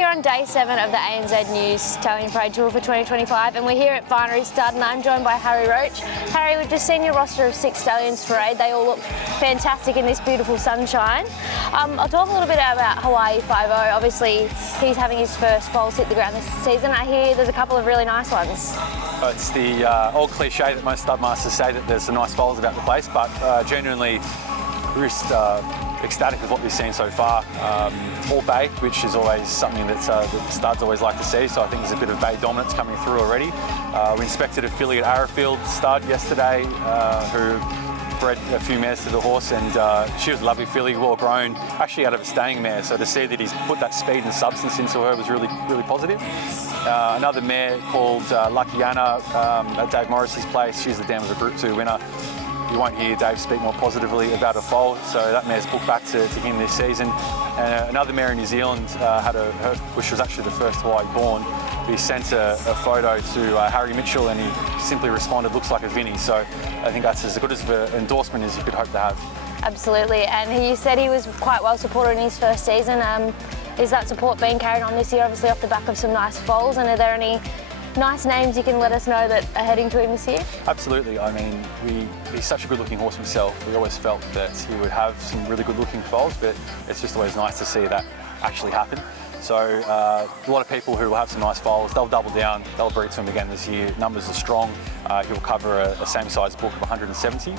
here on day 7 of the ANZ News Stallion Parade Tour for 2025, and we're here at Vinery Stud, and I'm joined by Harry Roach. Harry, we've just seen your roster of 6 Stallions parade. They all look fantastic in this beautiful sunshine. I'll talk a little bit about Hawaii 5-0. Obviously, he's having his first foals hit the ground this season. I hear there's a couple of really nice ones. It's the old cliche that most stud masters say that there's some nice foals about the place, but genuinely, we're just ecstatic with what we've seen so far. All bay, which is always something that the studs always like to see, so I think there's a bit of bay dominance coming through already. We inspected a filly at Arrowfield stud yesterday who bred a few mares to the horse, and she was a lovely filly, well grown, actually out of a staying mare, so to see that he's put that speed and substance into her was really positive. Another mare called Lucky Anna at Dave Morris's place. She's the dam of a Group 2 winner. You won't hear Dave speak more positively about a foal, so that mare's booked back to him this season. And another mare in New Zealand which was actually the first Hawaii born. We sent a photo to Harry Mitchell, and he simply responded, "Looks like a Vinnie." So I think that's as good as an endorsement as you could hope to have. Absolutely, and he said he was quite well supported in his first season. Is that support being carried on this year, obviously off the back of some nice foals, and are there any nice names you can let us know that are heading to him this year? Absolutely. I mean, he's such a good-looking horse himself. We always felt that he would have some really good-looking foals, but it's just always nice to see that actually happen. So a lot of people who will have some nice foals, they'll double down, they'll breed to him again this year. Numbers are strong. He'll cover a same-size book of 170.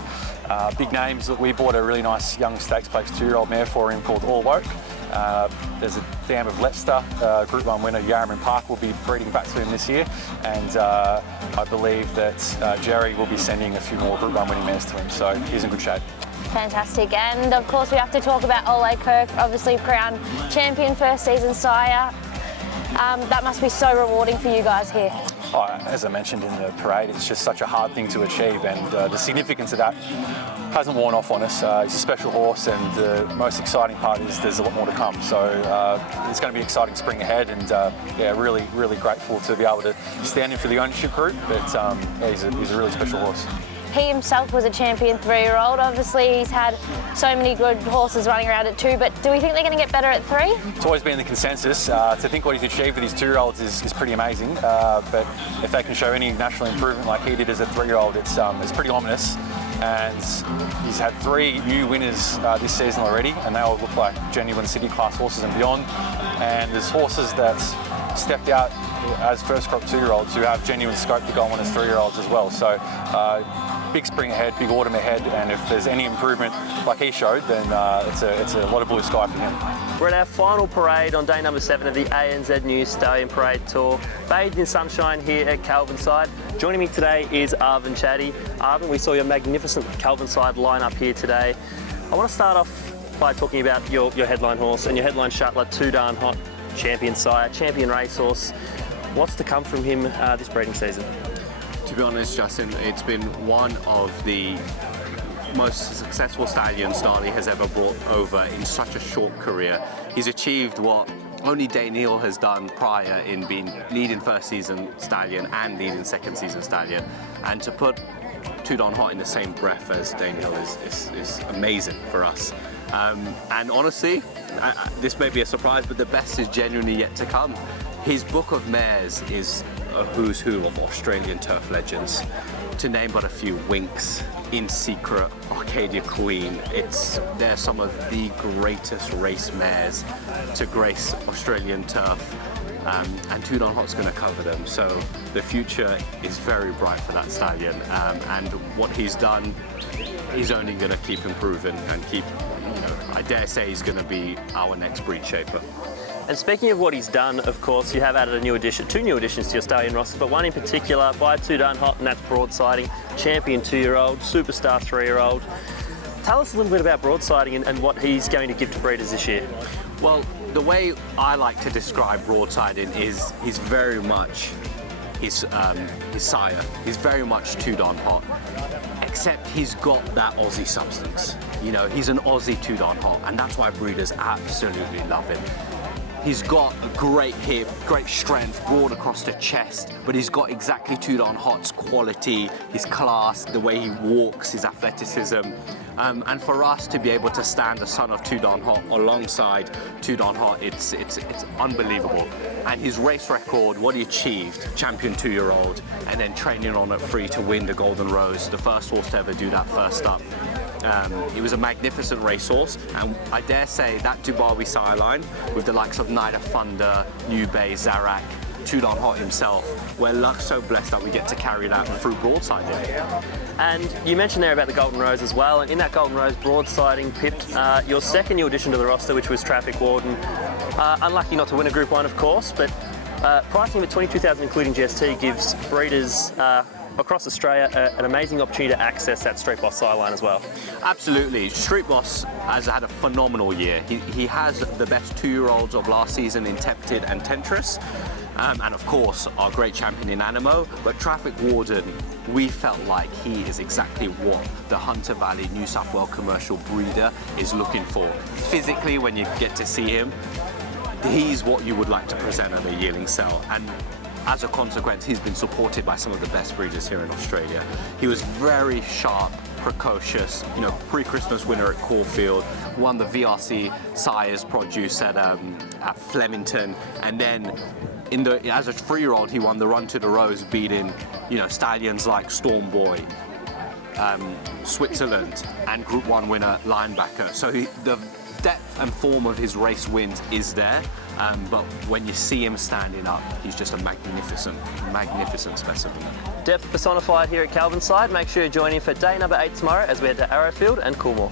Big names. We bought a really nice young stakes place 2-year-old mare for him called All Woke. There's a dam of Leicester, Group 1 winner Yarraman Park will be breeding back to him this year, and I believe that Jerry will be sending a few more Group 1 winning mares to him, so he's in good shape. Fantastic, and of course we have to talk about Ole Kirk, obviously crowned champion first season sire. That must be so rewarding for you guys here. Oh, as I mentioned in the parade, it's just such a hard thing to achieve, and the significance of that hasn't worn off on us. He's a special horse, and the most exciting part is there's a lot more to come. So it's going to be an exciting spring ahead, and yeah, really grateful to be able to stand in for the ownership group. But yeah, he's a really special horse. He himself was a champion 3-year-old. Obviously, he's had so many good horses running around at 2, but do we think they're going to get better at 3? It's always been the consensus. To think what he's achieved with his 2-year-olds is pretty amazing. But if they can show any national improvement like he did as a 3-year-old, it's pretty ominous. And he's had 3 new winners this season already, and they all look like genuine city class horses and beyond. And there's horses that stepped out as first crop 2-year-olds who have genuine scope to go on as 3-year-olds as well. So big spring ahead, big autumn ahead, and if there's any improvement like he showed, then it's a lot of blue sky for him. We're at our final parade on day number 7 of the ANZ News Stallion Parade Tour, bathed in sunshine here at Calvinside. Joining me today is Arvin Chatty. Arvin, we saw your magnificent Calvinside lineup here today. I want to start off by talking about your headline horse and your headline shuttler, Too Darn Hot, champion sire, champion racehorse. What's to come from him this breeding season? To be honest, Justin, it's been one of the most successful stallions Darley has ever brought over in such a short career. He's achieved what only Daniel has done prior in being leading first season stallion and leading second season stallion. And to put Too Darn Hot in the same breath as Daniel is amazing for us. And honestly, this may be a surprise, but the best is genuinely yet to come. His book of mares is a who's who of Australian turf legends. To name but a few: Winx, In Secret, Arcadia Queen. They're some of the greatest race mares to grace Australian turf. And Too Darn Hot's going to cover them. So the future is very bright for that stallion. And what he's done, he's only going to keep improving and keep, I dare say he's going to be our next breed shaper. And speaking of what he's done, of course, you have added two new additions to your stallion roster, but one in particular by Too Darn Hot, and that's Broadsiding, champion 2-year-old, superstar 3-year-old. Tell us a little bit about Broadsiding and what he's going to give to breeders this year. Well, the way I like to describe Broadsiding is he's very much his sire. He's very much Too Darn Hot, except he's got that Aussie substance. He's an Aussie Too Darn Hot, and that's why breeders absolutely love him. He's got a great hip, great strength, broad across the chest, but he's got exactly Too Darn Hot's quality, his class, the way he walks, his athleticism. And for us to be able to stand the son of Too Darn Hot alongside Too Darn Hot, it's unbelievable. And his race record, what he achieved, champion 2-year-old, and then training on at 3 to win the Golden Rose, the first horse to ever do that first up. He was a magnificent racehorse, and I dare say that Dubawi sire line with the likes of Nida Thunder, New Bay, Zarak, Too Darn Hot himself, we're so blessed that we get to carry that through broadside. And you mentioned there about the Golden Rose as well, and in that Golden Rose broadsiding pipped your second new addition to the roster, which was Traffic Warden. Unlucky not to win a Group 1, of course, but pricing him at $22,000 including GST gives breeders across Australia an amazing opportunity to access that Street Boss sideline as well. Absolutely. Street Boss has had a phenomenal year. He has the best 2-year-olds of last season in Tempted and Tentris. And of course, our great champion in Animo, but Traffic Warden, we felt like he is exactly what the Hunter Valley New South Wales commercial breeder is looking for. Physically, when you get to see him, he's what you would like to present at a yearling sale. And as a consequence, he's been supported by some of the best breeders here in Australia. He was very sharp, precocious, pre-Christmas winner at Caulfield, won the VRC Sires produce at Flemington, and then as a 3-year-old, he won the Run to the Rose, beating, stallions like Storm Boy, Switzerland, and Group 1 winner Linebacker. So the depth and form of his race wins is there, but when you see him standing up, he's just a magnificent specimen. Depth personified here at Calvinside. Make sure you join in for day number 8 tomorrow as we head to Arrowfield and Coolmore.